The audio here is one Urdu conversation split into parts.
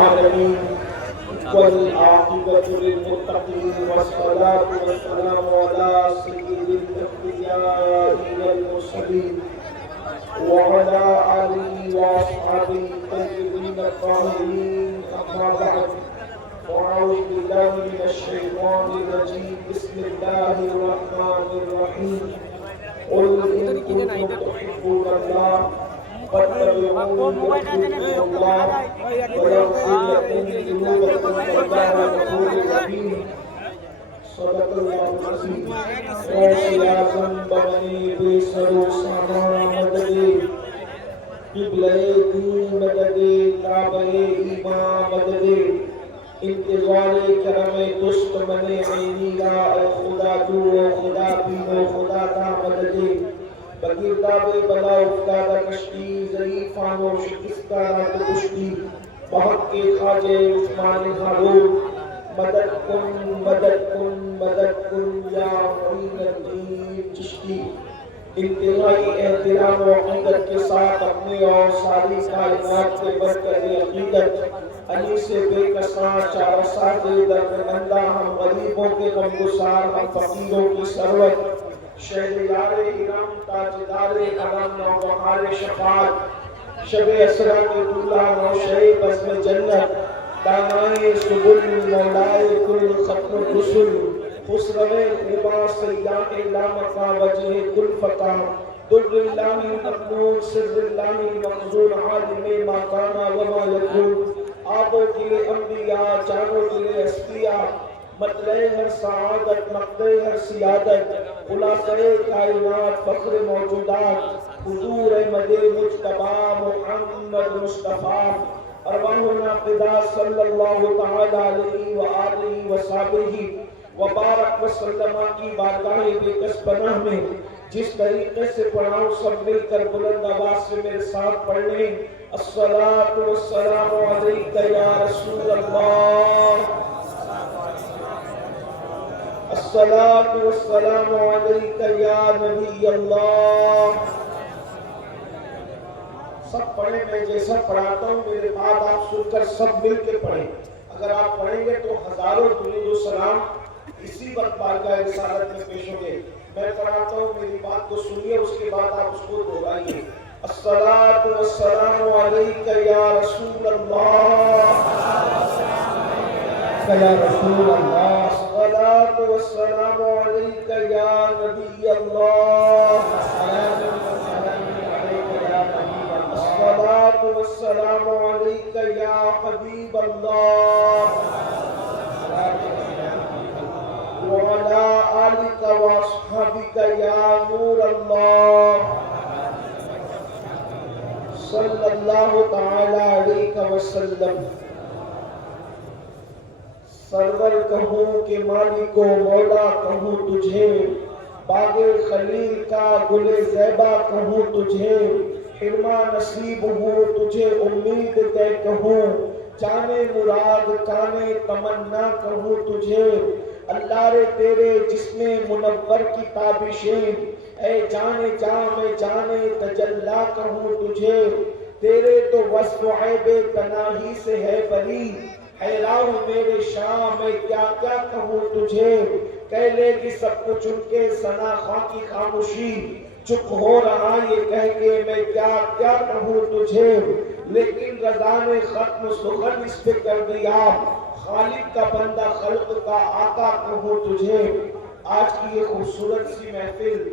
العالمين والعاقبة للمتقين والصلاة والسلام على سيد الأنبياء والمرسلين وعلى آله وأصحابه الطيبين الطاهرين أما بعد فأعوذ بالله من الشيطان الرجيم بسم الله الرحمن الرحيم قل إن كنتم تحبون الله فاتبعوني يحببكم الله ويغفر لكم ذنوبكم والله غفور رحيم صدق الله العظيم غوث اعظم بنی بے سر و سامان مدد قبلہ دین مدد کعبہ ایمان مدد انتظار کرم دست من عینی را اے خدا جو خدا بین و خدا دا مدد بگرداب بلا افتادہ کشتی ضعیفان و شکستہ رات کشتی بحق کے خواجہ عثمان ہارون مدد کن مدد کن مدد کن یا معین الدین چشتی انتہائی احترام و عقیدت کے ساتھ اپنے اور ساری کائنات کے برکت عقیدت علی سے بے کساں چار ساتھ درمندہ ہم غریبوں کے غمگسار ہم فقیروں کی ثروت شہریار ارم تاجدار حرم نوبہار شفاعت شب اسرا کے دلہ نوشہ بزم جنت دانائے سبل مولائے کل ختم الرسل خسرو خوبا سیاح لامکا وجہ کل فتح در اللہ مقنون سر اللہ مخزون عالم ما کانا وما یکون آبوں کے لئے انبیاء جانوں کے لئے اسفیاء مطلع ہر سعادت مقدع ہر سیادت خلاصہ کائنات فخر موجودات حضور احمد مجتبہ محمد مصطفیٰ ارواحنا فدا صلی اللہ تعالی علیہ وآلہ وصحبہ وبارک وسلم کی بارگاہ بے کس پناہ میں جس طریقے سے پڑھاؤں سب مل کر بلند آواز سے میرے ساتھ پڑھ لیں الصلاۃ والسلام علیک یا رسول اللہ الصلاۃ والسلام علیک یا نبی اللہ سب پڑھیں میں جیسا پڑھاتا ہوں میرے بعد آپ سن کر سب مل کے پڑھیں اگر آپ پڑھیں گے تو ہزاروں درود و سلام اسی وقت بارگاہ رسالت میں پیش ہوں گے میں پڑھاتا ہوں میری بات کو سنیے اس کے بعد آپ اس کو دہرائیے الصلاۃ والسلام علیک یا رسول اللہ یا رسول اللہ الصلاۃ والسلام علیک یا نبی اللہ الصلاۃ والسلام علیک یا حبیب اللہ وعلى آلك وأصحابك يا نور الله صلی اللہ تعالی علیہ وسلم سرور کہوں کہ مالک و مولا کہوں تجھے باغ خلیل کا گل زیبا کہوں تجھے حرما نصیب ہوں تجھے امید تے کہوں جانے مراد کانے تمنا کہوں تجھے اللہ رے تیرے جسم منور کی تابشیں اے جانے میں جانے تجلا کہوں تجھے تیرے تو وصف عیب تناہی سے ہے بری حیران میرے شاہ میں کیا کیا کہوں تجھے کہہ لے گی سب کچھ ان کے ثنا خواہ کی خاموشی چپ ہو رہا یہ کہہ کے میں کیا کیا کہوں تجھے لیکن رضا نے ختم سخن اس پہ کر دیا خالق کا بندہ خلق کا آقا کہوں تجھے آج کی یہ خوبصورت سی محفل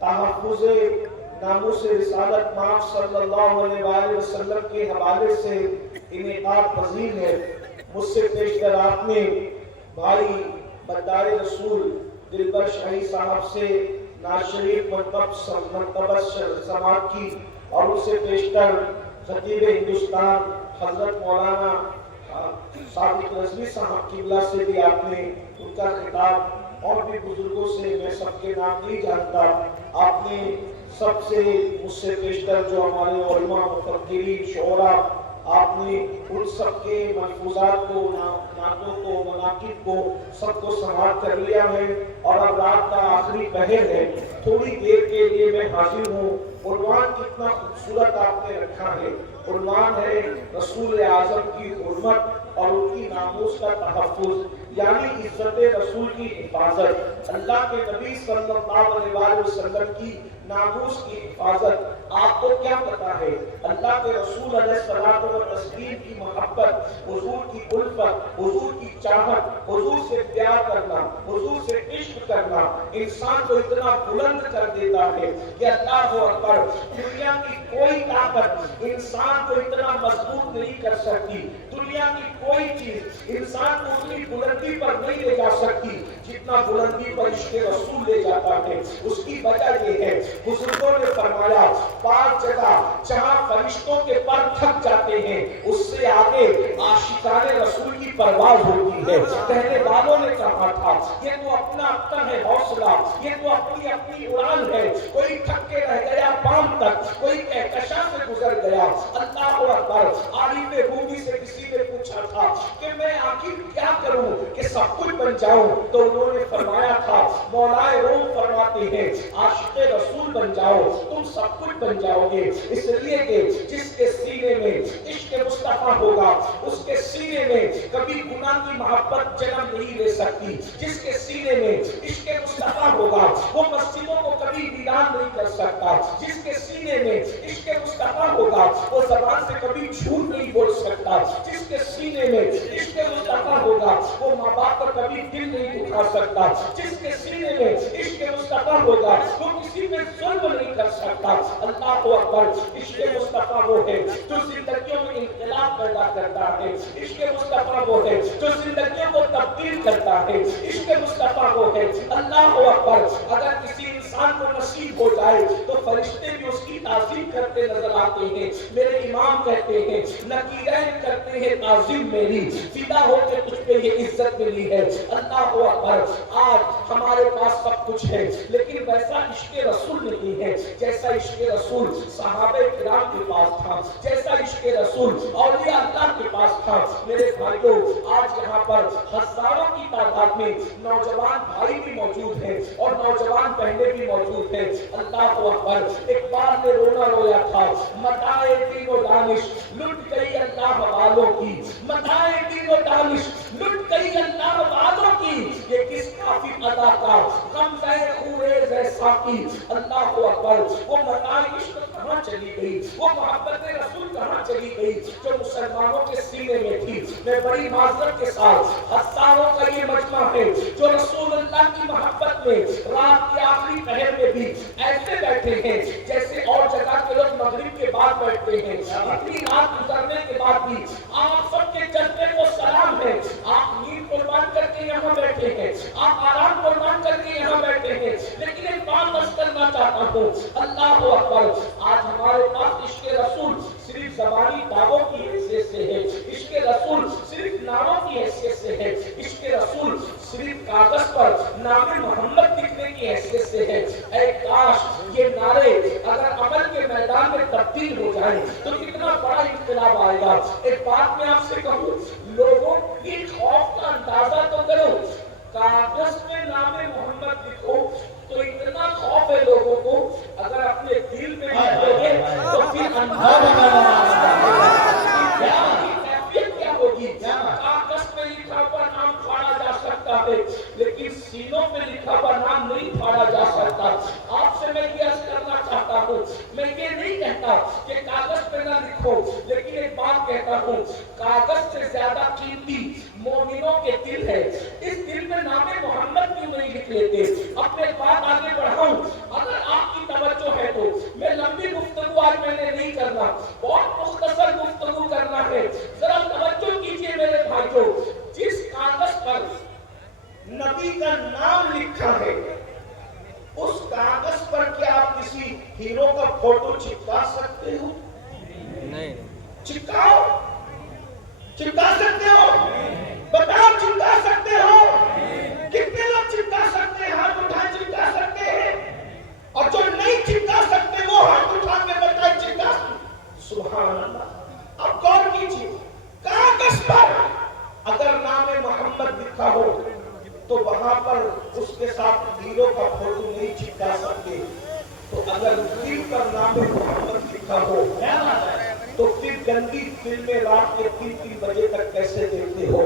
تحفظ ناموس رسالت مآب صلی اللہ علیہ وآلہ وسلم کے حوالے سے انعقاد پذیر ہے مجھ سے پیش کر آپ نے بھائی مدار رسول دلبر شاہی صاحب سے ناز شریف منتبہ سماعت کی اور اس سے پیش کر خطیب ہندوستان حضرت مولانا صادق رضوی صاحب قبلہ سے بھی آپ نے ان کا خطاب اور بھی بزرگوں سے میں سب کے نام نہیں جانتا آپ نے سب سے مجھ سے پیشتر جو ہمارے علماء مفکرین شعراء آپ نے ان سب کے محفوظات کو نعتوں کو مناقب کو سب کو سماعت کر لیا ہے اور اب رات کا آخری پہر ہے تھوڑی دیر کے لیے میں حاضر ہوں عنوان کتنا خوبصورت آپ نے رکھا ہے. عنوان ہے رسول اعظم کی حرمت اور ان کی ناموس کا تحفظ، یعنی عزت رسول کی حفاظت، اللہ کے نبی صلی اللہ علیہ وسلم کی ناموس کی حفاظت. آپ کو کیا پتا ہے اللہ کے رسول علیہ الصلوۃ والتسلیم کی محبت، حضور کی الفت، حضور کی چاہت، حضور سے پیار کرنا، حضور سے عشق کرنا انسان کو اتنا بلند کر دیتا ہے کہ اللہ اکبر، دنیا کی کوئی طاقت انسان کو اتنا مضبوط نہیں کر سکتی، دنیا کی کوئی چیز انسان کو اتنی بلندی پر نہیں لے جا سکتی جتنا بلندی پر عشق رسول لے جاتا ہے. اس کی وجہ یہ ہے، بزرگوں نے فرمایا 5 جگہ جہاں فرشتوں کے پر تھک جاتے ہیں اس سے آگے عاشقان رسول کی پرواز ہوتی ہے. کہنے والوں نے کہا تھا یہ تو اپنا ہے حوصلہ، یہ تو اپنی اڑان ہے، کوئی تھک کے رہ گیا بام تک، کوئی کہکشاں سے گزر گیا. اللہ اکبر. عارف رومی سے کسی نے پوچھا تھا کہ میں آخر کیا کروں کہ سب کچھ بن جاؤں، تو انہوں نے فرمایا تھا، مولائے روم فرماتے ہیں عاشق رسول بن جاؤ تم سب کچھ بن جاؤ گے. اس لیے کہ جس کے سینے میں عشق مصطفیٰ ہوگا اس کے سینے میں کبھی گناہ کی محبت جنم نہیں لے سکتی. جس کے سینے میں عشق مصطفیٰ ہوگا وہ مسجدوں کو کبھی ویران نہیں کر سکتا. جس کے سینے میں عشق مصطفیٰ ہوگا وہ زبان سے کبھی جھوٹ نہیں بول سکتا. جس کے سینے میں عشق مصطفیٰ ہوگا وہ ماں باپ پر کبھی دل نہیں دکھا سکتا. جس کے سینے میں عشق مصطفیٰ ہوگا وہ کسی میں ظلم نہیں کر سکتا. اللہ اکبر. عشق مصطفیٰ وہ ہے جو زندگیوں میں انقلاب پیدا کرتا ہے. عشق مصطفیٰ وہ ہے جو زندگیوں کو تبدیل کرتا ہے. عشق مصطفیٰ وہ ہے. اللہ اکبر. اگر کسی انسان کو نصیب ہو جائے تو فرشتے بھی اس کی تعظیم کرتے نظر آتے ہیں. میرے امام کہتے ہیں نکیرین کرتے ہیں تعظیم میری، فدا ہو کے تجھ پہ یہ عزت ملی ہے. اللہ اکبر. آج ہمارے پاس سب کچھ ہے لیکن ویسا عشق رسول نہیں ہے جیسا عشق رسول صحابہ کرام کے پاس تھا، جیسا عشق رسول اولیاء اللہ کے پاس تھا. میرے بھائیوں، آج یہاں پر ہزاروں کی تعداد میں نوجوان بھائی بھی موجود ہیں اور نوجوان بہنیں بھی موجود ہیں. اللہ اکبر. اقبال نے رونا رویا تھا، متاع دین و دانش لٹ گئی اللہ والوں کی، متاع دین و دانش لٹ گئی اللہ والوں کی، یہ کس کافی ادا کا غم زے خوریز ہے ساقی. اللہ اکبر. وہ متاع عشق کہاں چلی گئی، وہ محبت رسول کہاں چلی گئی جو مسلمانوں کے سینے میں تھی. میں بڑی معذرت کے ساتھ ہزاروں کا یہ مجمع ہے جو رسول اللہ کی محبت میں رات کے آخری پہر میں بھی ایسے بیٹھے ہیں جیسے اور جگہ کے لوگ مغرب کے بعد بیٹھتے ہیں. اتنی رات گزرنے کے بعد بھی آپ سب کے جذبے کو سلام ہے. آپ نیند قربان کر کے یہاں بیٹھے ہیں، آپ آرام قربان کر کے یہاں بیٹھے ہیں، لیکن ایک بات بس کرنا چاہتا ہوں. اللہ اکبر. آج ہمارے پاس عشق رسول صرف زبانی دعووں کی حیثیت سے ہے، عشق رسول صرف ناموں کی حیثیت سے ہے، عشق رسول صرف کاغذ پر نام محمد لکھنے کی حیثیت سے ہے. اے کاش یہ نعرے اگر عمل کے میدان میں تبدیل ہو جائیں تو کتنا بڑا انقلاب آئے گا. ایک بات میں آپ سے کہوں، لوگوں کی خوف کا اندازہ تو کرو. کاغذ میں نام محمد لکھو تو اتنا خوف ہے لوگوں کو، اگر اپنے دل میں لکھو گے تو پھر کیفیت کیا ہوگی. کاغذ میں لکھا ہوا نام پھاڑا جا سکتا ہے لیکن سینوں میں لکھا ہوا نام نہیں پھاڑا جا سکتا. آپ سے میں یہ عرض کرنا چاہتا ہوں، میں یہ نہیں کہتا کہ کاغذ پہ نہ لکھو، لیکن ایک بات کہتا ہوں، کاغذ سے زیادہ قیمتی مومنوں کے دل ہے. اس دل میں نام محمد کیوں نہیں لکھ لیتے. اپنے بات آگے بڑھاؤں، اگر آپ کی توجہ ہے تو میں لمبی گفتگو آج میں نے نہیں کرنا، بہت مختصر گفتگو کرنا ہے. ذرا توجہ کیجئے میرے بھائیوں. جس کاغذ پر نبی کا نام لکھا ہے اس کاغذ پر کیا آپ کسی ہیرو کا فوٹو چپکا سکتے ہو؟ نہیں. چپکاؤ. چپکا سکتے ہو؟ بتاؤ چپکا سکتے ہو؟ کتنے لوگ چپکا سکتے ہیں؟ ہاتھ اٹھائیں چپکا سکتے ہیں. اور جو نہیں چپکا سکتے وہ ہاتھ اٹھا کے بتائیں چپکا. سبحان اللہ. اب غور کیجیے، کاغذ پر اگر نام محمد لکھا ہو تو وہاں پر اس کے ساتھ ہیرو کا فوٹو نہیں چپکا سکتے. تو اگر دل پر نام محمد لکھا ہو تو پھر گندی فلمیں رات کے 3 بجے تک کیسے دیکھتے ہو؟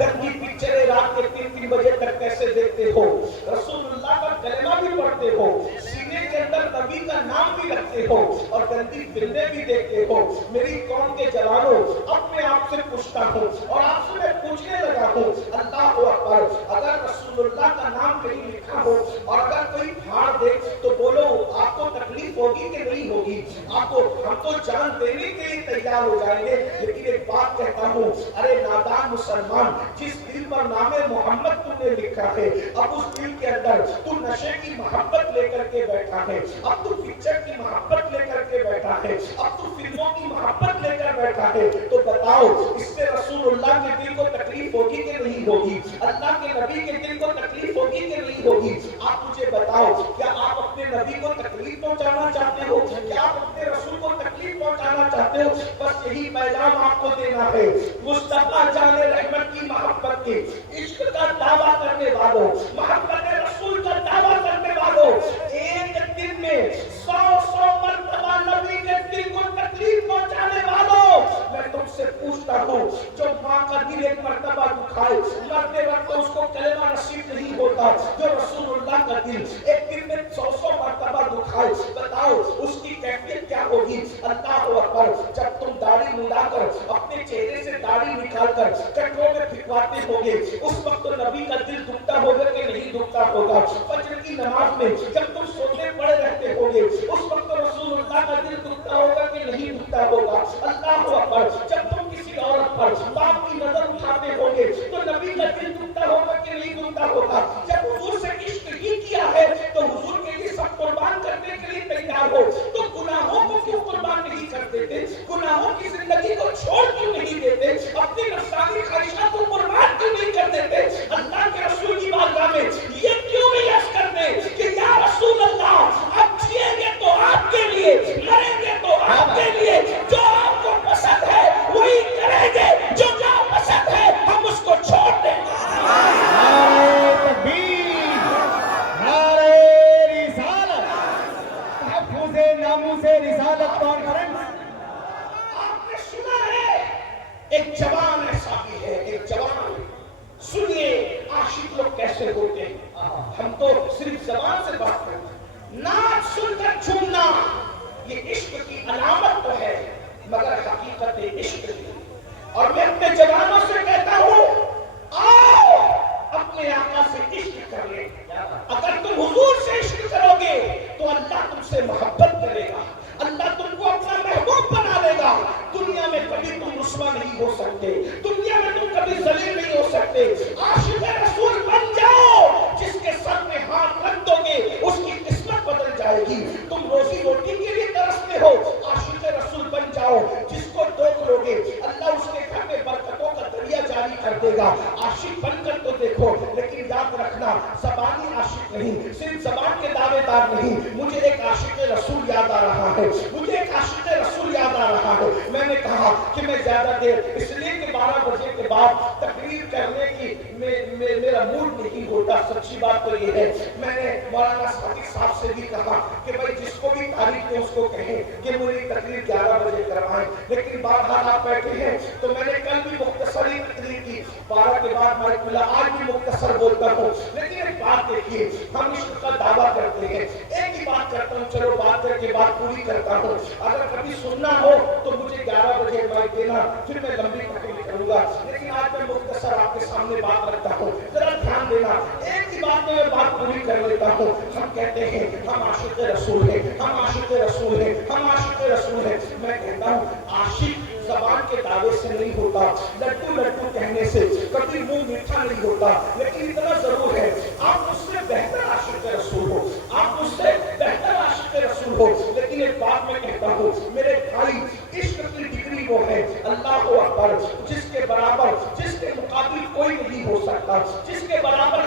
گندی پکچریں رات کے 3 بجے تک کیسے دیکھتے ہو؟ رسول اللہ کا کلمہ بھی پڑھتے ہو، سینے کے اندر نبی کا نام بھی رکھتے ہو، اور گندی فلمیں بھی دیکھتے ہو۔ میری قوم کے جوانوں، اب میں آپ سے پوچھتا ہوں اور آپ سے میں پوچھنے لگا ہوں، اللہ اکبر، اگر رسول اللہ کا نام کہیں لکھا ہو اور اگر کوئی پھاڑ دے تو بولو آپ کو تکلیف ہوگی کہ نہیں ہوگی؟ آپ کو، ہم تو جان دینے کے لیے تیار ہو جائیں گے، لیکن ایک بات کہتا ہوں، ارے نادان مسلمان، جس دل پر نام محمد تم نے لکھا ہے، اب اس دل کے اندر تو نشے کی محبت لے کر کے بیٹھا ہے، اب تو پکچر کی محبت لے کر کے بیٹھا ہے، اب تو فلموں کی محبت لے کر بیٹھا ہے، تو بتاؤ اس سے رسول اللہ کے دل کو تکلیف ہوگی کہ نہیں ہوگی؟ اللہ کے نبی کے دل کو تکلیف ہوگی کہ نہیں ہوگی؟ آپ مجھے بتاؤ، کیا آپ اپنے نبی کو تکلیف پہنچانا چاہتے ہو؟ کیا آپ اپنے رسول کو تکلیف پہنچانا چاہتے ہو؟ بس یہی پیغام آپ کو دینا ہے، مصطفیٰ جان رحمت کی محبت کے، عشق کا دعویٰ کرنے والوں، محبت رسول کا دعویٰ کرنے والوں، ایک دن میں 100 مرتبہ نبی کے دل کو تکلیف پہنچانے والوں، میں تم سے پوچھتا ہوں، جو ماں کا دل ایک مرتبہ دکھائے، مرتے وقت اس کو کلمہ نصیب نہیں ہوتا، جو رسول اللہ کا دل ایک دن میں 100 مرتبہ دکھائے، بتاؤ اس کی کیفیت کیا ہوگی؟ اللہ اکبر، جب تم داڑھی ملا کر اپنے چہرے سے داڑھی نکال کر کٹروں میں پھینکواتے ہوگے، اس وقت تو نبی کا دل دکھتا ہوگا کہ نہیں دکھتا ہوگا؟ فجر کی نماز میں جب تم سوتے پڑے رہتے ہوگے، اس وقت تو رسول اللہ کا دل دکھتا ہوگا کہ نہیں دکھتا ہوگا؟ اللہ اکبر، جب تم کسی عورت پر باپ کی نظر اٹھاتے ہوگے تو نبی کا دل دکھتا ہوگا کہ نہیں دکھتا ہوگا؟ جب حضور سے عشق ہی کیا ہے تو حضور کے لیے سب قربان کرنے کے لیے تیار ہو، تو گناہوں کو کیوں قربان نہیں کر دیتے؟ گناہوں کی زندگی کو چھوڑ کیوں نہیں دیتے؟ اپنی نفسانی خواہشات کو قربان کیوں نہیں کر دیتے؟ اللہ کے رسول کی بارگاہ میں یہ کیوں نہیں عرض کرتے کہ یا رسول اللہ، اب جیئیں گے تو آپ کے لیے، مریں گے تو آپ کے لیے، جو آپ کو پسند ہے وہی کریں گے، جو ناپسند ہے ہم اس کو چھوڑ دیں گے۔ نعرہ تکبیر، نعرہ رسالت، تحفظ ناموس رسالت کانفرنس۔ آپ نے سنا ہے ایک جوان ایسا بھی ہے، ایک جوان، سنیے عاشق لوگ کیسے ہوتے ہیں۔ ہم تو صرف زبان سے بات کرتے ہیں، نعت سن کر جھومنا یہ عشق کی علامت تو ہے، مگر حقیقت عشق نہیں۔ اور میں اپنے جوانوں سے کہتا ہوں، آؤ اپنے آقا سے عشق کر لیں۔ اگر تم حضور سے عشق کرو گے تو اللہ تم سے محبت کرے گا، اللہ تم کو اپنا محبوب بنا لے گا۔ دنیا میں کبھی تم رسوا نہیں ہو سکتے، دنیا میں تم کبھی ذلیل نہیں ہو سکتے۔ عاشق رسول بن جاؤ، جس کے سر میں ہاتھ رکھ دو گے اس کی قسمت بدل جائے گی۔ تم روزی روٹی کے لیے ترستے ہو، عاشق رسول بن جاؤ، جس کو دیکھ لو گے اللہ اس کے گھر میں برکتوں کا دریا جاری کر دے گا۔ عاشق بن کر تو دیکھو، لیکن یاد رکھنا زبانی عاشق نہیں، صرف زبان کے دعوے دار نہیں۔ مجھے ایک عاشق رسول یاد آ رہا ہے، مجھے ایک عاشق رسول یاد آ رہا ہے۔ میں نے کہا کہ میں زیادہ دیر اس لیے کہ 12 بجے کے بعد تقریر کرنے کی میرا موڈ نہیں ہوتا، سچی بات تو یہ ہے۔ میں نے مولانا صادق صاحب سے بھی کہا کہ بھائی جس کو بھی تاریخ دے اس کو کہیں کہ میری تقریر 11 بجے کروائیں، لیکن بہرحال آپ بیٹھے ہیں تو میں نے کل بھی مختصر ہی تقریر کی، 12 کے بعد مائک ملا، آج بھی مختصر بولتا ہوں۔ لیکن ایک بات دیکھیے، ہم عشق کا دعویٰ کرتے ہیں، ایک ہی بات کرتا ہوں، چلو بات کر کے بات پوری کرتا ہوں۔ اگر کبھی سننا ہو تو مجھے 11 بجے مائک دینا، پھر میں لمبی تقریر کروں گا، لیکن آج میں مختصر آپ کے سامنے بات رکھتا ہوں، ذرا دھیان دینا۔ ایک ہی بات میں بات پوری کر لیتا ہوں۔ ہم کہتے ہیں ہم عاشق رسول ہیں، ہم عاشق رسول ہیں، ہم عاشق رسول ہیں۔ میں کہتا ہوں عاشق زبان کے دعوے سے نہیں ہوتا، لڈو لڈو کہنے سے کبھی منہ میٹھا نہیں ہوتا، لیکن اتنا ضرور ہے آپ مجھ سے بہتر عاشق رسول ہو، آپ مجھ سے بہتر عاشق رسول ہو۔ لیکن ایک بات میں کہتا ہوں میرے بھائی، عشق کی ڈگری وہ ہے اللہ اکبر جس کے برابر، جس کے مقابل کوئی نہیں ہو سکتا، جس کے برابر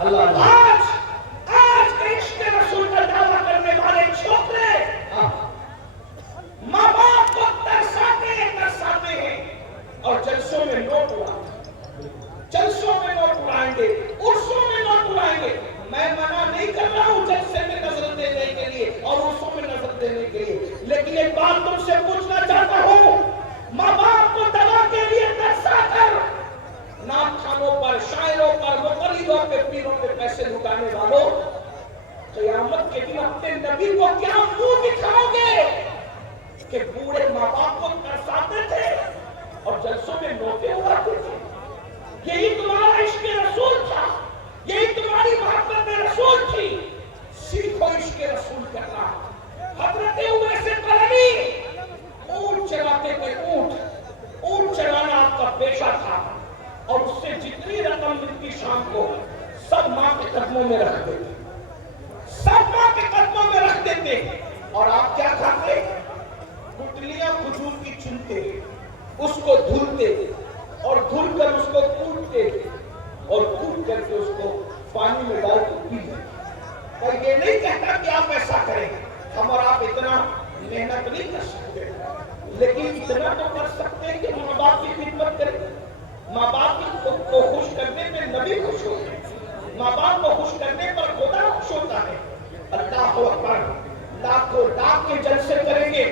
اللہ آج کے عشق رسول کا دعویٰ کرنے والے چھوکرے ماں باپ کو ترساتے ہیں اور جلسوں میں نوٹ اڑائیں گے، عرسوں میں نوٹ اڑائیں گے۔ میں منع نہیں کر رہا ہوں جلسے میں نظر دینے کے لیے اور عرسوں میں نظر دینے کے لیے، لیکن ایک بات تم سے پوچھنا چاہتا ہوں، ماں باپ کو دوا کے لیے ترسا کر نام خانوں پر، شاعروں پر، مقلدوں پہ، پیروں پہ پیسے لٹانے والوں، قیامت کے دن اپنے نبی کو کیا منہ دکھاؤ گے کہ بوڑھے ماں باپ کو ترساتے تھے اور جلسوں میں نوٹیں اڑاتے تھے؟ یہی تمہارا عشق رسول تھا، یہی تمہاری محبت رسول تھی۔ سیکھو عشق رسول کرنا۔ حضرت اویس قرنی اونٹ چلاتے تھے، اونٹ چلانا آپ کا پیشہ تھا، اور اس سے جتنی رقم ملتی شام کو سب ماں کے قدموں میں رکھ دیتے، سب ماں کے قدموں میں رکھ دیتے، اور آپ کیا کھاتے؟ گٹلیاں کھجور کی چنتے، اس کو دھلتے اور دھل کر اس کو کوٹتے اور کوٹ کر کے اس کو پانی میں ڈال کے پی لیتے۔ اور یہ نہیں کہتا کہ آپ ایسا کریں، ہم اور آپ اتنا محنت نہیں کر سکتے، لیکن اتنا تو کر سکتے ہیں کہ ماں باپ کی خدمت کریں۔ ماں باپ کو خوش کرنے پہ نبی خوش ہوتے ہیں، ماں باپ کو خوش کرنے پر خدا خوش ہوتا ہے۔ اللہ اکبر، لاکھوں لاکھ کے جلسے کریں گے،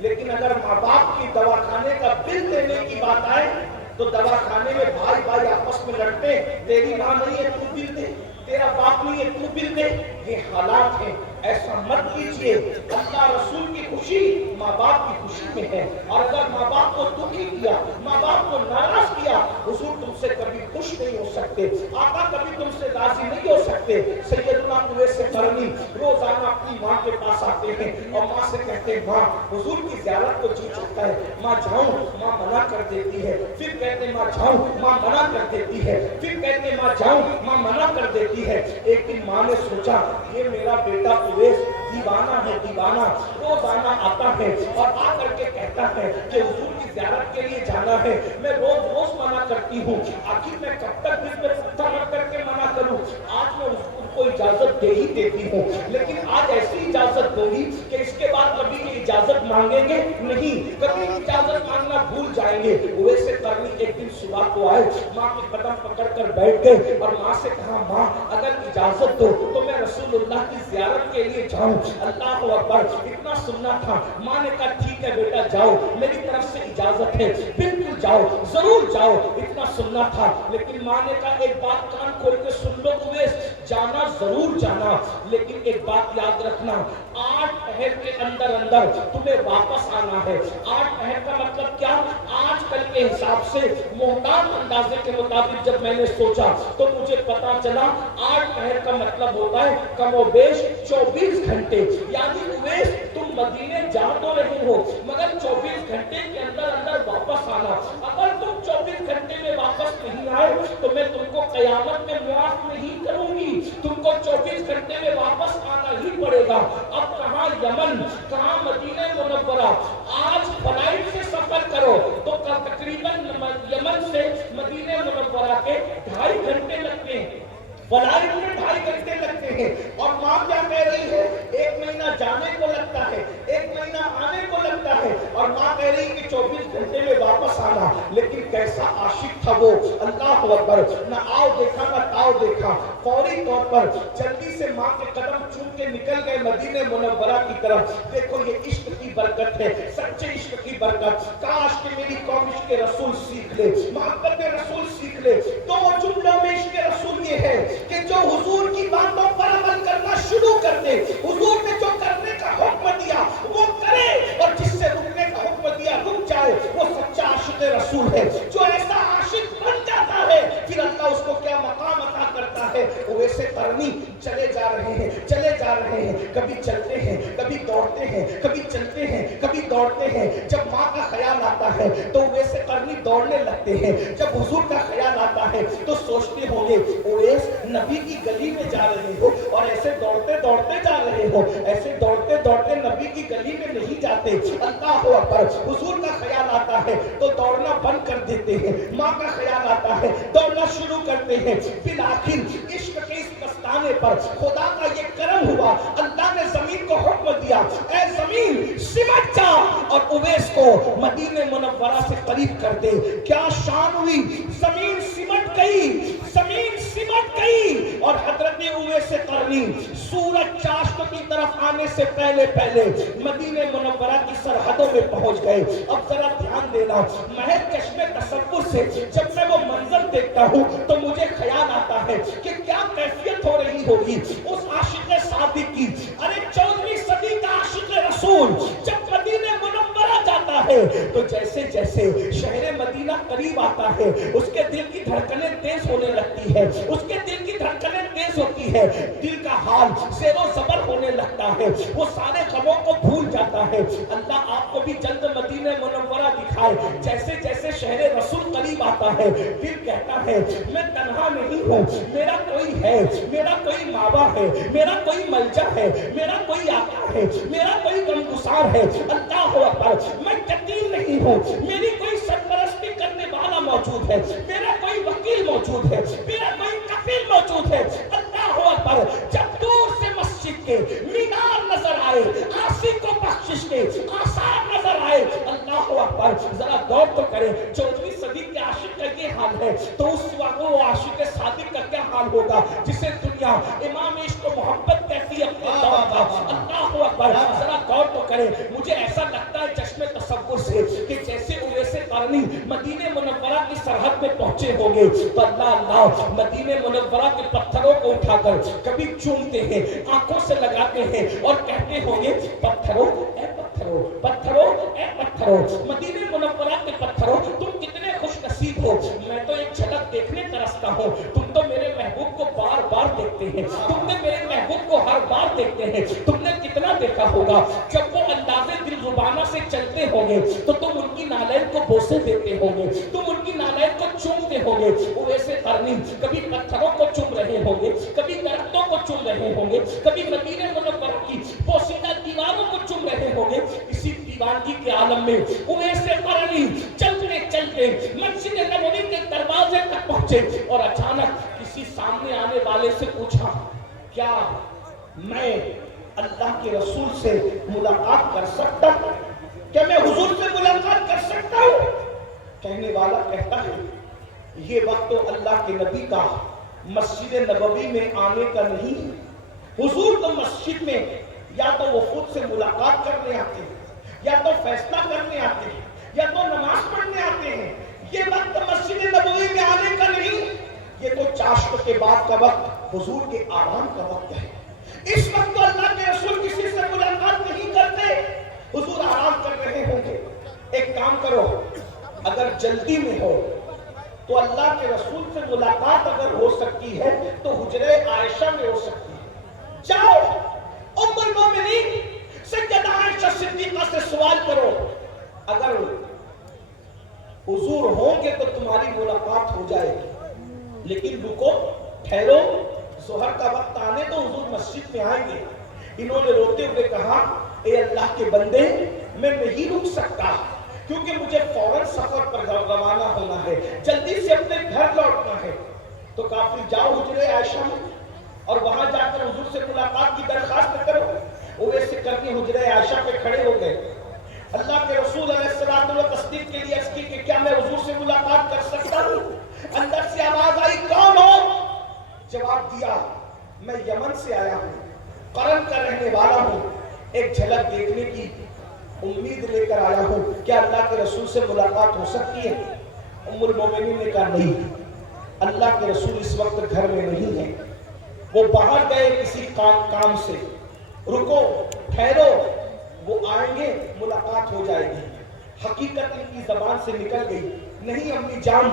لیکن اگر ماں باپ کی دواخانے کا بل دینے کی بات آئے تو دواخانے میں بھائی بھائی آپس میں لڑتے، تیری ماں نہیں ہے تو بل دے، تیرا باپ نہیں ہے تو بل دے۔ یہ حالات ہیں، ایسا مت کیجئے۔ اللہ رسول کی خوشی ماں باپ کی خوشی میں ہے، اور اگر ماں باپ کو دکھی کیا، ماں باپ کو ناراض کیا، حضور تم سے کبھی خوش نہیں ہو سکتے، آقا کبھی تم سے راضی نہیں ہو سکتے۔ سیدنا اویس قرنی روزانہ اپنی ماں کے پاس آتے ہیں اور ماں سے کہتے ہیں، ماں حضور کی زیارت کو جی چاہتا ہے، ماں جاؤں، ماں منع کر دیتی ہے، پھر کہتے ہیں ماں جاؤں، ماں منع کر دیتی ہے، پھر کہتے ہیں ماں جاؤں، ماں منع کر دیتی ہے۔ ایک دن ماں نے سوچا یہ میرا بیٹا اویس دیوانہ ہے، دیوانہ روزانہ آتا ہے اور آ کر کے کہتا ہے کہ حضور کی زیارت کے لیے جانا ہے، میں روز منع کرتی ہوں، آخر میں کب تک اس میں پتھر رکھ کر کے منع کروں؟ آج میں اس کو اجازت دے ہی دیتی ہوں، لیکن آج ایسی اجازت دوں گی کہ اس کے بعد کبھی یہ اجازت مانگیں گے نہیں، کبھی اجازت مانگنا بھول جائیں گے۔ اویس قرنی ایک دن صبح کو آئے، ماں کے قدم پکڑ کر بیٹھ گئے اور ماں سے کہا، ماں اگر اجازت دو تو میں رسول اللہ کی زیارت کے لیے جاؤں۔ اللہ اکبر، اتنا سننا تھا۔ ماں نے کہا ٹھیک ہے بیٹا جاؤ، میری طرف سے اجازت ہے، بالکل جاؤ، ضرور جاؤ، اتنا سننا تھا۔ لیکن ماں نے کہا ایک بات کان کھول کے سن لو اویس، جانا ضرور جانا، لیکن ایک بات یاد رکھنا، 8 پہر کے اندر تمہیں واپس آنا ہے۔ 8 پہر کا مطلب کیا؟ آج کل کے حساب سے محتاط اندازے کے مطابق جب میں نے سوچا تو مجھے پتا چلا 8 پہر کا مطلب ہوتا ہے کم و بیش 24 گھنٹے، یعنی اویس تم مدینے جا تو رہے ہو مگر 24 گھنٹے کے اندر واپس آنا۔ اگر تم 24 گھنٹے میں واپس نہیں آئے تو میں تم کو قیامت میں معاف نہیں کروں گی، تم کو 24 گھنٹے میں واپس آنا ہی پڑے گا۔ اب کہاں یمن، کہاں مدینہ منورہ، آج فلائٹ سے سفر کرو تو تقریباً یمن سے مدینہ منورہ کے 2.5 گھنٹے لگتے ہیں، فلائٹ میں 2.5 گھنٹے لگتے ہیں۔ اور ماں کیا کہہ رہی ہے؟ 1 مہینہ جانے کو لگتا ہے، 1 مہینہ آنے کو لگتا ہے، اور ماں کہہ رہی کہ 24 گھنٹے میں واپس آنا۔ لیکن کیسا عاشق تھا وہ، اللہ اکبر، نہ آؤ دیکھا نہ تاؤ دیکھا، فوری طور پر جلدی سے ماں کے قدم چوم کے نکل گئے مدینہ منورہ کی طرف۔ دیکھو یہ عشق کی برکت ہے، سچے عشق کی برکت۔ کاش کہ میری قوم عشق رسول سیکھ لے، محبت رسول سیکھ لے۔ 2 جملوں میں عشق رسول یہ ہے کہ جو حضور کی باتوں پر عمل کرنا شروع کر دے، حضور نے جو کرنے کا حکم دیا وہ کرے، اور جس سے رکنے کا حکم دیا رک جائے، وہ سچا عاشق رسول ہے۔ جو ایسا عاشق بن جاتا ہے پھر اللہ اس کو کیا مقام عطا کرتا ہے۔ اویس قرنی چلے جا رہے ہیں، چلے جا رہے ہیں، کبھی چلتے ہیں، کبھی دوڑتے ہیں، کبھی چلتے ہیں، کبھی دوڑتے ہیں۔ جب ماں کا خیال آتا ہے تو اویس قرنی دوڑنے لگتے ہیں، جب حضور کا خیال آتا ہے تو سوچتے ہوں گے اویس نبی کی گلی میں جا رہے ہو اور ایسے دوڑتے دوڑتے جا رہے ہو، ایسے دوڑتے دوڑتے نبی کی گلی میں نہیں جاتے۔ اللہ اکبر، حضور کا خیال آتا ہے تو دوڑنا بند کر دیتے ہیں، ماں کا خیال آتا ہے دوڑنا شروع کرتے ہیں۔ بالآخر عشق کے پر خدا کا یہ کرم ہوا، اللہ نے زمین کو حکم دیا اے زمین سمٹ جا اور اویس کو مدینہ منورہ سے قریب کر دے۔ کیا شان ہوئی، زمین سمٹ گئی، زمین سمٹ گئی اور حضرت اویس قرنی سورج چاشت کی طرف آنے سے پہلے مدینہ منورہ کی سرحدوں میں پہنچ گئے۔ اب ذرا دھیان دینا، محض چشم تصور سے جب میں وہ منظر دیکھتا ہوں تو مجھے خیال آتا ہے کہ کیا کیفیت ہو رہی ہوگی اس عاشق صادق کی۔ ارے 14ویں صدی کا عاشق رسول جب مدینہ منورہ جاتا ہے تو جیسے جیسے شہر مدینہ قریب آتا ہے اس کے دل کی دھڑکنیں تیز ہونے لگتی ہے، اس کے دل کی دھڑکنیں تیز ہوتی ہے، دل کا حال زیر و زبر ہونے لگتا ہے، وہ سارے غموں کو بھول جاتا ہے۔ اللہ آپ کو بھی جلد مدینہ منورہ دکھائے۔ جیسے جیسے شہر رسول قریب آتا ہے دل کہتا ہے میں تنہا نہیں ہوں، میرا کوئی ہے، میرا کوئی ماوا ہے، میرا کوئی ملجا ہے، میرا کوئی آقا ہے، میرا کوئی غمگسار ہے۔ اللہ اکبر، میں یتیم نہیں ہوں، میری کوئی سرپرستی کرنے والا موجود ہے، میرا کوئی وکیل موجود ہے، میرا کوئی کفیل موجود ہے۔ اللہ اکبر، جب دور سے مسجد کے مینار نظر آئے، عاشق کو بخشش کے آثار نظر آئے، اللہ اکبر، ذرا غور تو کریں 14ویں صدی کے عاشق کا یہ حال ہے تو اس وقت وہ عاشق صادق کا کیا حال ہوگا جسے دنیا امام عشق و محبت کہتی ہے اپنے دور کا۔ اللہ اکبر، ذرا غور تو کریں، مجھے ایسا لگتا ہے چشم تصور سے کہ جیسے اویس قرنی مدینہ منورہ کی سرحد میں پہنچے ہوں گے تو اللہ مدینہ منورہ کے پتھروں کو اٹھا کر کبھی چومتے ہیں، آنکھوں سے لگاتے ہیں اور کہتے ہوں گے پتھروں اے پتھروں، پتھروں اے پتھروں، مدینہ منورہ کے پتھروں تم کتنے خوش نصیب ہو، میں تو ایک جھلک دیکھنے ترستا ہوں، تم تو میرے محبوب کو بار بار دیکھتے ہیں، تم نے میرے محبوب کو ہر بار دیکھتے ہیں، تم نے کتنا دیکھا ہوگا جب وہ اندازے دل زبانہ سے چلتے ہوں گے تو تم ان کی نالین کو بوسے دیتے ہوں گے، تم ان کی نالین کو چومتے ہوں گے۔ اویس قرنی کبھی پتھروں کو چوم رہے ہوں گے، کبھی درختوں کو چوم رہے ہوں گے، کبھی مدینہ منورہ کی پوشیدہ دیواروں کو چوم رہے ہوں گے۔ اسی دیوانگی کے عالم میں اویس قرنی چلتے چلتے مسجد نبوی کے دروازے تک پہنچے اور اچانک کسی سامنے آنے والے سے پوچھا کیا میں اللہ کے رسول سے ملاقات کر سکتا ہوں؟ کیا میں حضور سے ملاقات کر سکتا ہوں؟ کہنے والا کہتا ہے یہ وقت تو اللہ کے نبی کا مسجد نبوی میں آنے کا نہیں، حضور تو مسجد میں یا تو وفود سے ملاقات کرنے آتے ہیں، یا تو فیصلہ کرنے آتے ہیں، یا تو نماز پڑھنے آتے ہیں۔ یہ وقت مسجد نبوی میں آنے کا نہیں، یہ تو چاشت کے بعد کا وقت حضور کے آرام کا وقت ہے۔ اس وقت تو اللہ کے رسول کسی سے ملاقات نہیں کرتے، حضور آرام کر رہے ہوں گے۔ ایک کام کرو، اگر جلدی میں ہو تو اللہ کے رسول سے ملاقات اگر ہو سکتی ہے تو حجرہ عائشہ میں ہو سکتی ہے۔ جاؤ ام المومنین سیدہ عائشہ صدیقہ سے سوال کرو، اگر حضور ہوں گے تو تمہاری ملاقات ہو جائے گی، لیکن رکو، ٹھہرو، ظہر کا وقت آنے تو حضور مسجد میں آئیں گے۔ انہوں نے روتے ہوئے کہا اے اللہ کے بندے میں نہیں رک سکتا کیونکہ مجھے فوراً سفر پر روانہ ہونا ہے، جلدی سے اپنے گھر لوٹنا ہے۔ تو کافی جاؤ حجرہ عائشہ میں اور وہاں جا کر حضور سے ملاقات کی درخواست کرو۔ اویس قرنی حجرہ عائشہ پہ کھڑے ہو گئے، اللہ کے رسول علیہ الصلوۃ والتسلیم کے لیے عرض کی کہ کیا میں حضور سے ملاقات کر سکتا ہوں؟ اندر سے آواز آئی کون ہو؟ جواب دیا میں یمن سے آیا ہوں، قرن کا رہنے والا ہوں، ایک جھلک دیکھنے کی امید لے کر آیا ہوں، کیا اللہ کے رسول سے ملاقات ہو سکتی ہے؟ ام المومنین نے کہا نہیں، اللہ کے رسول اس وقت گھر میں نہیں ہے، وہ باہر گئے کسی کام سے، رکو، ٹھہرو، وہ آئیں گے، ملاقات ہو جائے گی۔ حقیقت ان کی زبان سے نکل گئی، نہیں امی جان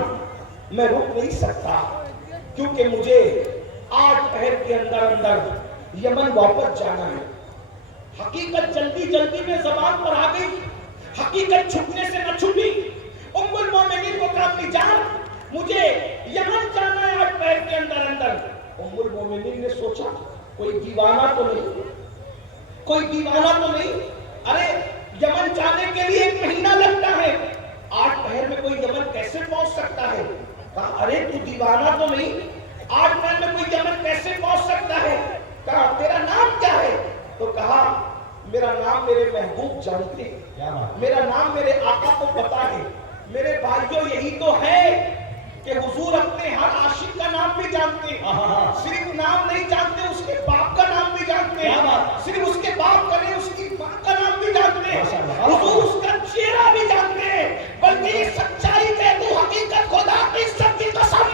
میں رک نہیں سکتا کیونکہ مجھے 8 پہر کے اندر یمن واپس جانا ہے۔ حقیقت جلدی جلدی میں زبان پر آ گئی، حقیقت چھپنے سے نہ چھپی۔ ام المومنین کو کہا امی جان مجھے یمن جانا ہے 8 پہر کے اندر۔ ام المومنین نے سوچا کوئی دیوانہ تو نہیں، کوئی دیوانہ تو نہیں، ارے یمن جانے کے لیے 1 مہینہ لگتا ہے، 8 پہر میں کوئی یمن کیسے پہنچ سکتا ہے؟ کہا ارے تو دیوانہ تو نہیں، 8 پہر میں کوئی یمن کیسے پہنچ سکتا ہے؟ میرا نام میرے محبوب جانتے ہیں، میرا نام میرے آقا کو پتا ہے۔ میرے بھائیوں یہی تو ہے کہ حضور اپنے ہر عاشق کا نام بھی جانتے ہیں، صرف نام نہیں جانتے، اس کے باپ کا نام بھی جانتے ہیں، صرف اس کے باپ کا نہیں، اس کی ماں کا نام بھی جانتے ہیں، حضور اس کا چہرہ بھی جانتے ہیں۔ بلکہ یہ سچائی کہہ دوں، حقیقت خدا کی عزت کی قسم،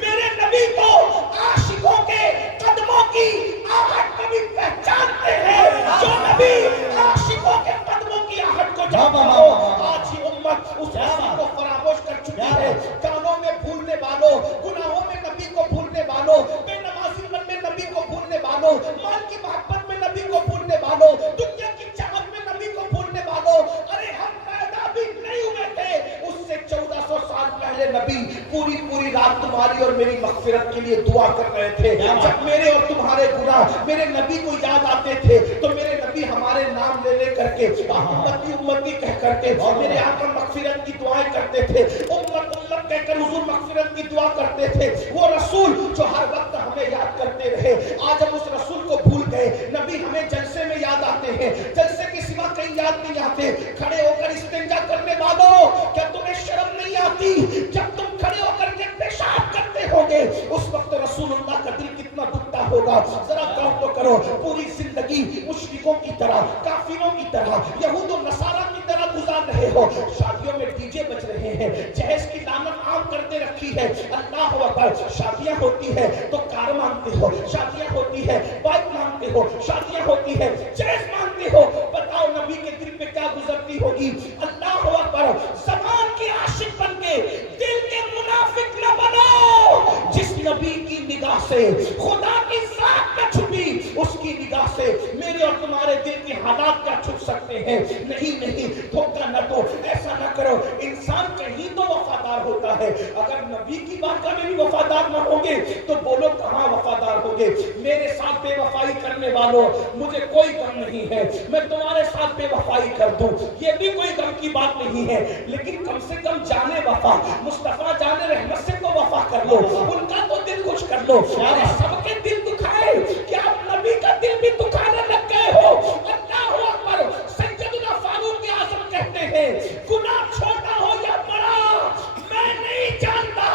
میرے نبی کو عاشقوں کے قدموں کی آہٹ کو بھی پہچانتے ہیں۔ جو نبی عاشقوں کے قدموں کی آہٹ کو جانتا ہو، آج ہی امت اس نبی کو فراموش کر چکی ہے۔ کانوں میں بھولنے والوں، گناہوں میں نبی کو بھولنے والوں، بے نمازی من میں نبی کو بھولنے والوں، مال کی محبت میں نبی کو بھولنے والوں، دنیا کی چاہت میں نبی کو بھولنے والوں، ارے ہم پیدا بھی نہیں ہوئے تھے اس سے 1400 سال پہلے نبی پوری رات تمہاری اور میری مغفرت کے لیے دعا کر رہے تھے۔ جب میرے اور تمہارے گناہ میرے نبی کو یاد آتے تھے تو میرے نبی ہمارے نام لے لے کر کے امتی امتی کہہ کر کے میرے آقا مغفرت کی دعائیں کرتے تھے، امت امت کہہ کر حضور مغفرت کی دعا کرتے تھے۔ وہ رسول جو ہر وقت ہمیں یاد کرتے رہے، آج ہم اس رسول کو بھول گئے۔ نبی ہمیں جلسے میں یاد آتے ہیں، جلسے کے سوا کہیں یاد نہیں آتے۔ کھڑے ہو کر استنجا کرنے والوں، کیا تمہیں شرم نہیں آتی؟ جب تم کھڑے ہو کر کے پیشاب کرتے ہوگے اس وقت رسول اللہ کا دل کتنا دکھتا ہوگا، ذرا غور تو کرو۔ پوری زندگی مشرکوں کی طرح، کافروں کی طرح، یہود و نصارہ کی طرح گزار رہے ہو، شادیوں میں ڈی جے بج رہے ہیں، جہیز کی لعنت عام کرتے رکھی ہے۔ اللہ اکبر، شادیاں ہوتی ہے تو کار مانگتے ہو، شادیاں ہوتی ہے بائک مانگتے ہو، شادیاں ہوتی ہے جہیز مانگتے ہو۔ بتاؤ نبی کے دل پہ کیا گزرتی ہوگی؟ اللہ اکبر، زبان کے عاشق بن کے دل کے منافق نہ بنو۔ جس نبی کی نگاہ سے خدا کی ذات میں چھپی، اس کی نگاہ سے میرے اور تمہارے دل کے حالات کیا چھپ سکتے ہیں؟ نہیں، دھوکہ نہ دو، ایسا نہ کرو۔ انسان کہیں تو وفادار ہوتا ہے، اگر نبی کی بات میں بھی وفادار نہ ہوں گے تو بولو کہاں وفادار ہوگے؟ میرے ساتھ بے وفائی کرنے والوں، مجھے کوئی غم نہیں ہے، میں تمہارے ساتھ بے وفائی کر دوں، یہ بھی کوئی غم کی بات نہیں ہے، لیکن کم سے کم جانے وفا، مصطفیٰ جانے رحمت سے تو وفا کر لو، ان کا تو دل خوش کر لو۔ سب کے دل دکھائے کہ آپ نبی کا دل بھی دکھانے لگ گئے ہو۔ اللہ اکبر، سیدنا فاروق اعظم کہتے ہیں گناہ چھوٹا ہو یا بڑا میں نہیں جانتا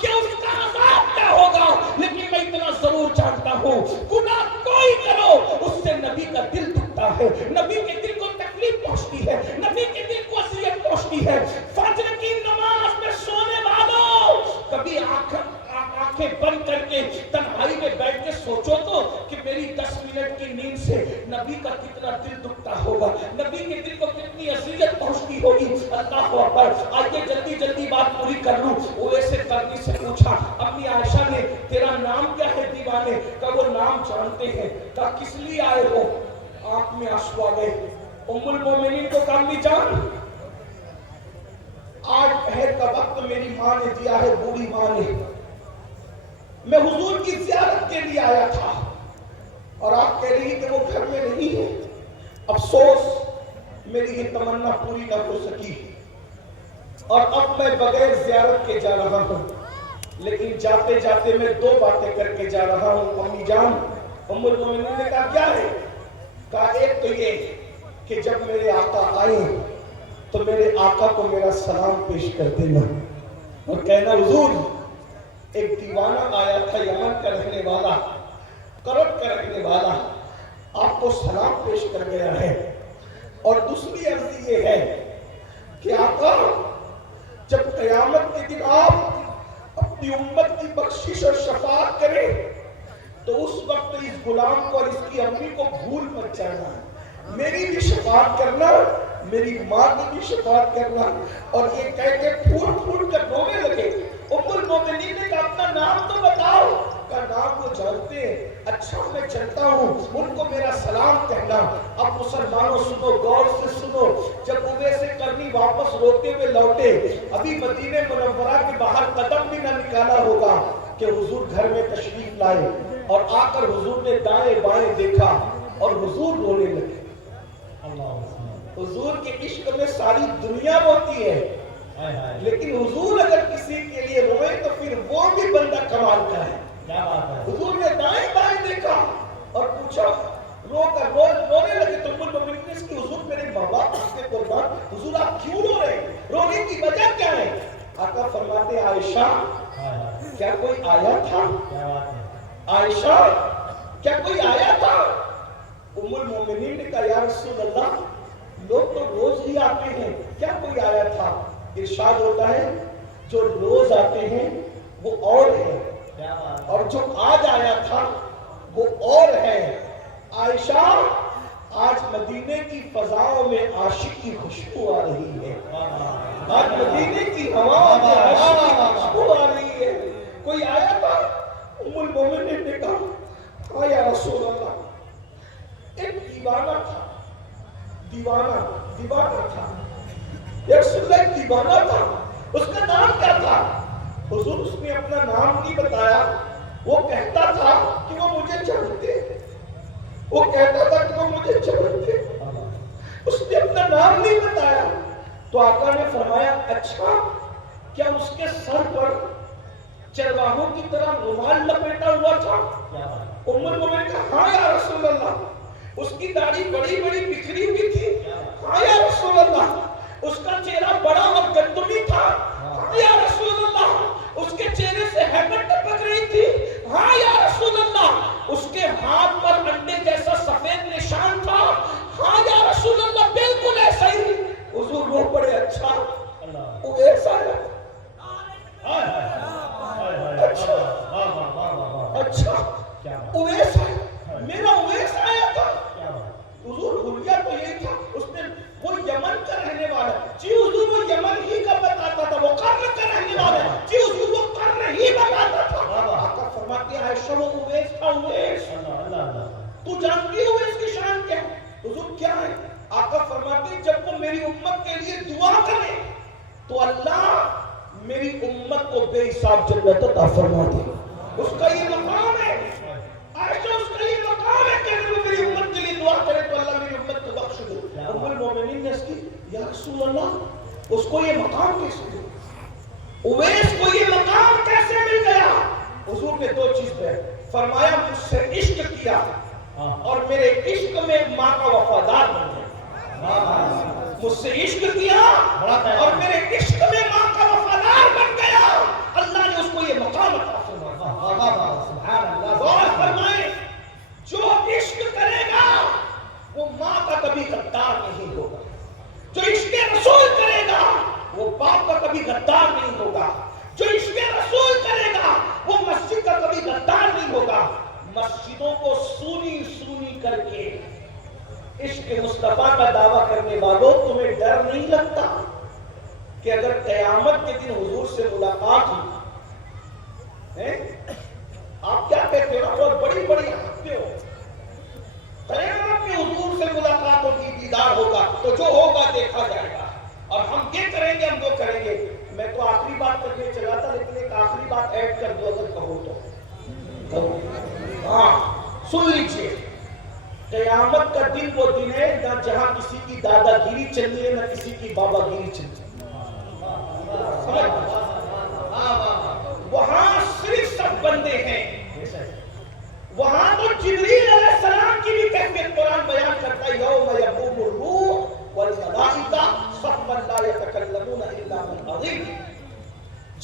کہ اس کا عذاب کیا ہوگا، لیکن میں اتنا ضرور جانتا ہوں گناہ کوئی کرو اس سے نبی کا دل دکھتا ہے، نبی کے دل کو تکلیف پہنچتی ہے، نبی کے دل کو اذیت پہنچتی ہے۔ فجر کی نماز میں سونے والوں، کبھی آنکھیں بند کر کے تنہائی میں بیٹھ کے سوچو تو کہ میری 10 منٹ کی نیند سے نبی کا کتنا دل دکھتا ہوگا، نبی کے دل کو کتنی اذیت پہنچتی ہوگی۔ اللہ اکبر، آئیے جلدی بات پوری کر لوں۔ اویس قرنی سے پوچھا امی عائشہ نے تیرا نام کیا ہے دیوانے کا؟ وہ نام جانتے ہیں۔ کہا کس لیے آئے ہو؟ آنکھ میں آنسو آ گئے۔ ام المومنین کو کہا امی جان، آج پہر کا وقت میری ماں نے دیا ہے، بوڑھی ماں نے، میں حضور کی زیارت کے لیے آیا تھا اور آپ کہہ رہی کہ وہ گھر میں نہیں ہے، افسوس میری یہ تمنا پوری نہ ہو سکی اور اب میں بغیر زیارت کے جا رہا ہوں، لیکن جاتے جاتے میں 2 باتیں کر کے جا رہا ہوں امی جان۔ ام المومنین نے کہا کیا ہے؟ کہا ایک تو یہ کہ جب میرے آقا آئے تو میرے آقا کو میرا سلام پیش کر دینا اور کہنا حضور ایک دیوانہ آیا تھا یمن کا رہنے والا، کرٹ کا رہنے والا، آپ کو سلام پیش کر گیا ہے۔ اور دوسری عرض یہ ہے کہ آقا جب قیامت کے دن آپ اپنی امت کی بخشش اور شفاعت کریں تو اس وقت اس غلام کو اور اس کی امی کو بھول مت جانا، میری بھی شفاعت کرنا، میری ماں کی بھی شفاعت کرنا۔ اور یہ کہہ کے پھول کر رونے لگے۔ ام المومنین نے کہا اپنا نام تو بتاؤ۔ کا نام وہ جانتے ہیں، اچھا میں چلتا ہوں، ان کو میرا سلام کہنا۔ اب مسلمانوں سنو، غور سے سنو، جب اویس قرنی واپس روتے ہوئے لوٹے، ابھی مدینہ منورہ کے باہر قدم بھی نہ نکالا ہوگا کہ حضور گھر میں تشریف لائے اور آ کر حضور نے دائیں بائیں دیکھا اور حضور رونے لگے۔ حضور کے عشق میں ساری دنیا روتی ہے، لیکن حضور اگر کسی کے لیے روئے تو پھر وہ بھی بندہ کمال کا ہے۔ حضور نے دائیں بائیں دیکھا اور پوچھا، رونے لگے تو عرض کی حضور میرے ماں باپ اس کے قربان، حضور آپ کیوں رو رہے ہیں؟ رونے کی وجہ کیا ہے؟ آقا فرماتے عائشہ کیا کوئی آیا تھا؟ عائشہ کیا کوئی آیا تھا؟ ام المومنین نے کہا یا رسول اللہ لوگ تو روز ہی آتے ہیں، کیا کوئی آیا تھا؟ ارشاد ہوتا ہے جو روز آتے ہیں وہ اور ہے اور جو آج آیا تھا وہ اور ہے۔ عائشہ آج مدینے کی فضاؤں میں عاشق کی خوشبو آ رہی ہے، آج مدینے کی ہواؤں میں عاشق کی خوشبو آ رہی ہے۔ کوئی آیا تھا؟ ام المومنین نے کہا ہاں یا رسول اللہ ایک دیوانہ تھا، دیوانہ تھا یا رسول اللہ، ایک دیوانہ تھا، اس کا نام کیا تھا؟ حضور اس نے اپنا نام نہیں بتایا، وہ کہتا تھا کہ وہ مجھے چاہتے، وہ کہتا تھا کہ وہ مجھے چاہتے، اس نے اپنا نام نہیں بتایا۔ تو آقا نے فرمایا اچھا کیا اس کے سر پر چرواہوں کی طرح رومال لپیٹا ہوا تھا؟ ام المومنین کہا ہاں یا رسول اللہ، اس کی داڑھی بڑی بڑی بکھری ہوئی تھی؟ ہاں یا رسول اللہ، اس کا چہرہ بڑا اور گندمی تھا؟ ہاں یا رسول اللہ، اس کے چہرے سے ہیبت ٹپک رہی تھی؟ ہاں یا رسول اللہ، اس کے ہاتھ پر انڈے جیسا سفید نشان تھا؟ ہاں یا رسول اللہ بالکل ایسا ہی۔ حضور وہ پڑے اچھا وہ ایسا ہے، اچھا اویس ہے، میرا اویس آیا تھا؟ حضور حلیہ تو یہی تھا، اس نے وہ یمن کا رہنے والا، جی حضور وہ یمن ہی کا بتاتا تھا، وہ قرن کا رہنے والا، جی حضور وہ قرن ہی بتاتا تھا۔ آقا فرماتے ہیں عائشہ وہ اویس تھا، اویس تو جانتی ہے اویس کی شان کیا ہے؟ حضور کیا ہے؟ آقا فرماتے ہیں جب وہ میری امت کے لیے دعا کرے تو اللہ میری امت کو بے حساب جنت عطا فرما دے، اس کا یہ مقام ہے۔ عائشہ اس کا یہ مقام ہے کہ اگر وہ میری امت کے لیے دعا کرے تو اللہ میری امت کو بخش دے۔ ام المومنین نے اس کی یا رسول اللہ اس کو یہ مقام کیسے ملا؟ اویس کو یہ مقام کیسے مل گیا؟ حضور نے دو چیز پہ فرمایا مجھ سے عشق کیا اور میرے عشق میں ماں کا وفادار بن گیا، مجھ سے عشق کیا اور میرے عشق میں ماں کا وفادار بن گیا، اللہ نے اس کو یہ مقام عطا فرمایا۔ غور فرمائیں جو عشق کرے گا وہ ماں کا کبھی غدار نہیں ہوگا، جو عشق رسول کرے گا وہ باپ کا کبھی غدار نہیں ہوگا، جو عشق رسول کرے گا وہ مسجد کا کبھی غدار نہیں ہوگا۔ مسجدوں کو سونی سونی کر کے عشق مصطفیٰ کا دعویٰ کرنے والوں تمہیں ڈر نہیں لگتا کہ اگر قیامت کے دن حضور سے ملاقات ہوئی، آپ کیا کہتے ہو؟ بہت بڑی بڑی ہنستے ہو، قیامت میں حضور سے ملاقات ہوگی، دیدار ہوگا تو جو ہوگا دیکھا جائے گا اور ہم یہ کریں گے، ہم وہ کریں گے۔ میں تو آخری بات کرنے چلا تھا لیکن ایک آخری بات ایڈ کر دو اگر کہو تو، ہاں سن لیجئے، قیامت کا دن وہ دن ہے نہ جہاں کسی کی دادا گیری چلنی ہے نہ کسی کی بابا گیری چلنی ہے، وہاں صرف سب بندے ہیں۔ وہاں تو جبریل علیہ السلام کی بھی کیفیت قرآن بیان کرتا ہے، یوم یقوم الروح والملائکہ صفا لا یتکلمون الا من اذن۔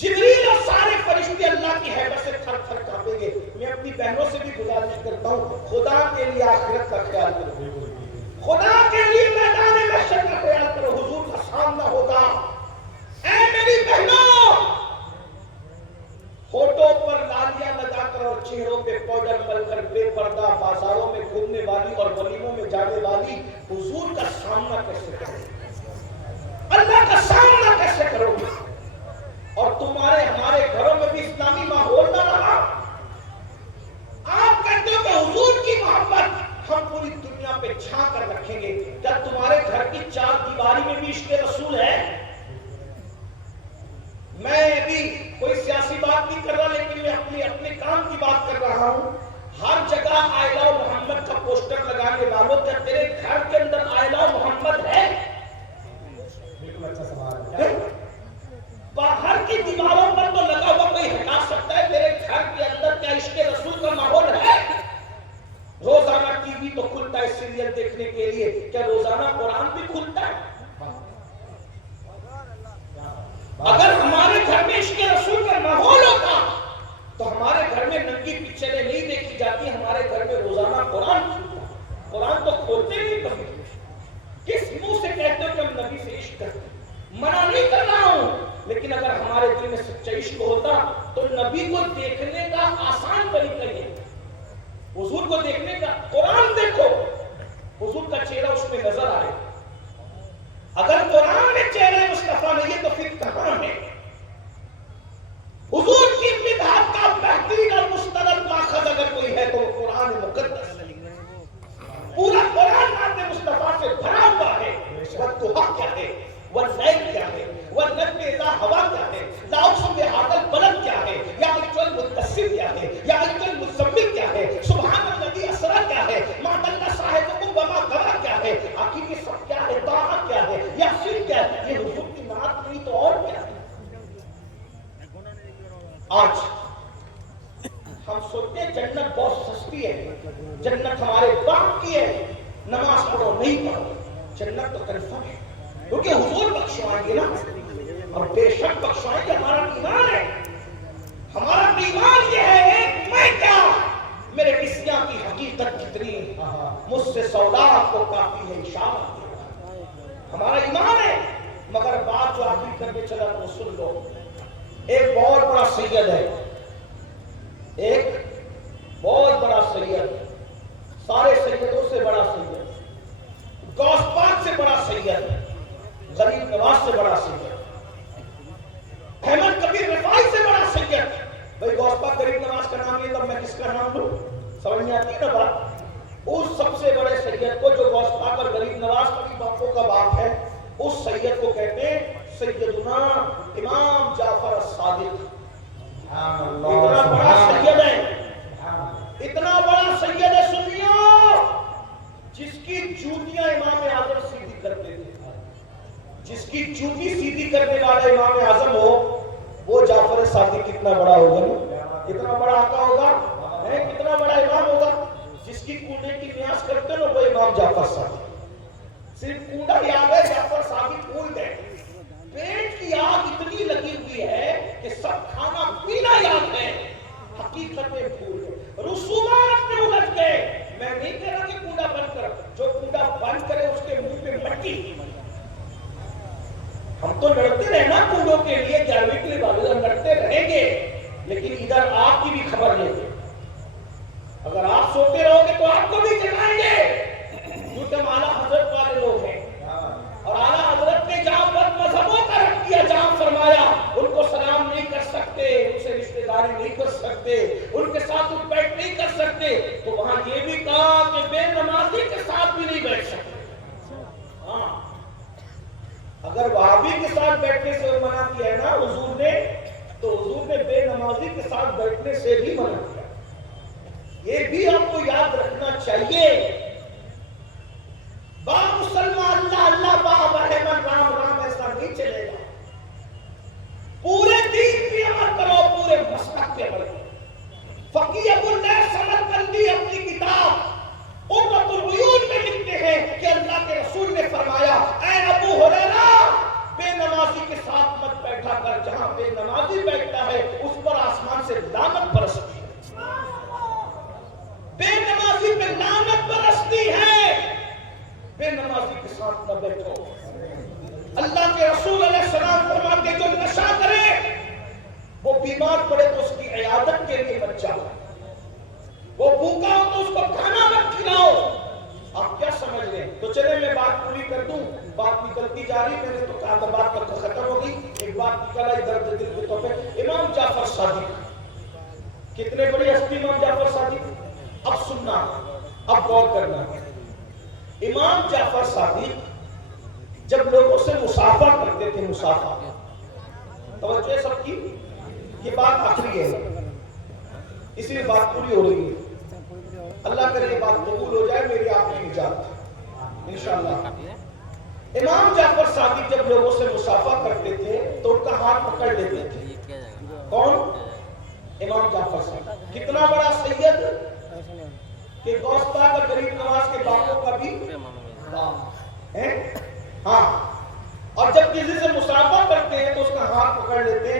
جبریل اور سارے فرشتے اللہ کی ہیبت سے تھر تھر کانپیں گے۔ میں اپنی بہنوں سے بھی گزارش کرتا ہوں خدا کے لیے آخرت کا خیال کرو، خدا کے لیے میدان محشر کا خیال کرو، حضور کا سامنا ہوگا۔ اے میری بہنوں، ہونٹوں پر لالیاں لگا کر اور چہروں پہ پاؤڈر مل کر بے پردہ بازاروں میں گھومنے والی اور ولیموں میں جانے والی حضور کا سامنا کیسے کرو، اللہ کا سامنا کیسے کرو گے؟ اور تمہارے ہمارے گھروں میں بھی اسلامی ماحول نہ رہا۔ آپ کہتے ہو کہ حضور کی محبت ہم پوری دنیا پہ چھا کر رکھیں گے، کیا تمہارے گھر کی چار دیواری میں بھی عشق رسول ہے؟ میں بھی کوئی سیاسی بات نہیں کر رہا لیکن میں اپنے کام کی بات کر رہا ہوں۔ ہر جگہ آئی لو محمد کا پوسٹر لگانے والوں، کیا تیرے گھر کے اندر آئی لو محمد ہے؟ بالکل اچھا سوال ہے۔ باہر کی دیواروں پر تو لگا ہوا کوئی ہٹا سکتا ہے، تیرے گھر کے اندر کیا عشق رسول کا ماحول ہے؟ روزانہ ٹی وی تو کھلتا ہے، سیریل دیکھنے کے لیے، کیا روزانہ قرآن بھی کھلتا ہے؟ اگر ہمارے گھر میں عشق رسول کا ماحول ہوتا تو ہمارے گھر میں ننگی پکچریں نہیں دیکھی جاتی، ہمارے گھر میں روزانہ قرآن کھلتا۔ قرآن تو کھولتے نہیں کبھی۔ کس منہ سے کہتے ہو کہ ہم نبی سے عشق کرتے ہیں؟ منع نہیں کر رہا ہوں، لیکن اگر ہمارے دل میں سچا عشق ہوتا تو نبی کو دیکھنے کا آسان طریقہ یہ، حضور کو دیکھنے کا قرآن دیکھو، حضور کا چہرہ اس میں نظر آئے۔ اگر قرآن میں چہرہ مصطفیٰ نہیں ہے تو پھر کہاں ہے؟ حضور کی مدحت کا بہترین اور مستند ماخذ اگر کوئی ہے تو وہ قرآن مقدس ہے۔ پورا قرآن نعت مصطفیٰ سے بھرا ہوا ہے۔ والضحیٰ کیا ہے، واللیل کیا ہے، والنجم اذا ہوا کیا ہے، لا اقسم بہذا البلد کیا ہے، یا ایھا المدثر کیا ہے، یا ایھا المزمل کیا ہے، سبحان الذی اسریٰ کیا ہے، ما ضل صاحبکم وما غویٰ کیا ہے، آخر یہ سب کیا ہے، طٰہٰ کیا ہے، یاسین کیا ہے، یہ حضور کی نعت نہیں تو اور کیا ہے؟ آج ہم سوچتے ہیں جنت بہت سستی ہے، جنت ہمارے باپ کی ہے، نماز پڑھو نہیں پڑھو، جنت تو کنفرم ہے کیونکہ حضور بخشوائیں گے نا، اور بے شک بخشوائیں گے۔ ہمارا ایمان ہے، ہمارا ایمان یہ ہے ایک میں کیا میرے قصیاں کی حقیقت کتنی، مجھ سے سودا کو کافی ہے اشارت۔ ہمارا ایمان ہے، مگر بات جو آخری کرنے چلا تو سن لو۔ ایک بہت بڑا سید ہے، ایک بہت بڑا سید، سارے سیدوں سے بڑا سید، غوث پاک سے بڑا سید، غریب نواز سے بڑا سید، احمد کبیر رفاعی سے بڑا سید۔ بھائی غوث پاک غریب نواز کا نام ہے، تب میں کس کا نام لوں؟ سمجھ میں آتی ہے نا بات؟ اس سب سے بڑے سید کو جو غوث پاک اور غریب نواز کا بھی باپوں کا باپ ہے، اس سید کو کہتے ہیں سیدنا امام جعفر الصادق۔ اتنا بڑا سید ہے، اتنا بڑا سید ہے سنیو، جس کی جوتیاں امام اعظم سیدھی کرتے تھے، جس کی جوتی سیدھی کرنے والا امام اعظم ہو، وہ جعفر صادق کتنا بڑا ہوگا نا، کتنا بڑا آقا ہوگا، کتنا بڑا امام ہوگا۔ جس کی کوڑے کی نیاز کرتے ہو وہ امام جعفر صادق۔ صرف کوڑا یاد ہے، جعفر صادق بھول گئے۔ پیٹ کی آگ اتنی لگی ہوئی ہے کہ سب کھانا پینا یاد ہے، حقیقت میں بھول گئے، رسومات میں الجھ گئے۔ میں نہیں کہہ رہا کہ کوڑا بند کر، جو کوڑا بند کرے اس کے منہ پہ مٹی۔ ہم تو لڑتے رہے نا کوڑوں کے لیے، 11ویں کے لیے لڑتے رہیں گے، لیکن ادھر آپ کی بھی خبر لیں گے۔ اگر آپ سوتے رہو گے تو آپ کو بھی جگائیں گے، کیونکہ ہم اعلیٰ حضرت والے لوگ ہیں، اور اعلیٰ حضرت نے جہاں بد مذہبوں کا رکھ کیا، جہاں فرمایا ان کو سلام نہیں کر سکتے، ان سے رشتہ داری نہیں کر سکتے، ان کے ساتھ اٹھ بیٹھ نہیں کر سکتے، تو وہاں یہ بھی کہا کہ بے نمازی کے ساتھ بھی نہیں بیٹھ سکتے۔ ہاں، اگر وہابی کے ساتھ بیٹھنے سے منع کیا ہے نا حضور نے، تو حضور نے بے نمازی کے ساتھ بیٹھنے سے بھی منع کیا۔ یہ بھی آپ کو یاد رکھنا چاہیے۔ با مسلمان اللہ اللہ، با رحمن رام رام، ایسا نہیں چلے گا۔ پورے دین پہ عمل کرو، پورے مسلک پہ عمل کرو۔ فقیہ ابو اللیث سمرقندی اپنی کتاب قرۃ العیون میں لکھتے ہیں کہ اللہ کے رسول نے فرمایا، اے ابو ہریرہ، بے نمازی کے ساتھ مت بیٹھا کر، جہاں بے نمازی بیٹھتا ہے اس پر آسمان سے لعنت برستی ہے، بے نمازی پہ لعنت برستی ہے، بے نمازی کے ساتھ نہ بیٹھو۔ اللہ کے رسول علیہ السلام فرماتے جو نشہ کرے وہ بیمار پڑے تو اس کی عیادت کے لیے مت جاؤ، وہ بھوکا ہو تو اس کو کھانا مت کھلاؤ۔ آپ کیا سمجھ رہے ہیں؟ تو چلے میں بات پوری کر دوں، بات نکلتی جا رہی، میں نے تو کہا تھا بات تک ختم ہو گئی، ایک بات نکل آئی درد دل کے طور پہ۔ امام جعفر صادق کتنے بڑی ہستی، امام جعفر صادق۔ اب سننا، اب غور کرنا۔ امام جعفر صادق جب لوگوں سے مصافحہ کرتے تھے، مصافحہ، توجہ سب کی، یہ بات آخری ہے، اس لیے بات پوری ہو رہی ہے۔ اللہ کرے یہ بات قبول ہو جائے، میری آپ کی اجازت انشاءاللہ۔ امام جعفر صادق جب لوگوں سے مصافحہ کرتے تھے تو ان کا ہاتھ پکڑ لیتے تھے۔ کون؟ امام جعفر صادق۔ کتنا بڑا سید، کہ غوث پاک اور غریب نواز کے باپوں کا بھی ہے. ہاں، اور جب کسی سے مصافحہ کرتے ہیں تو اس کا ہاتھ پکڑ لیتے ہیں.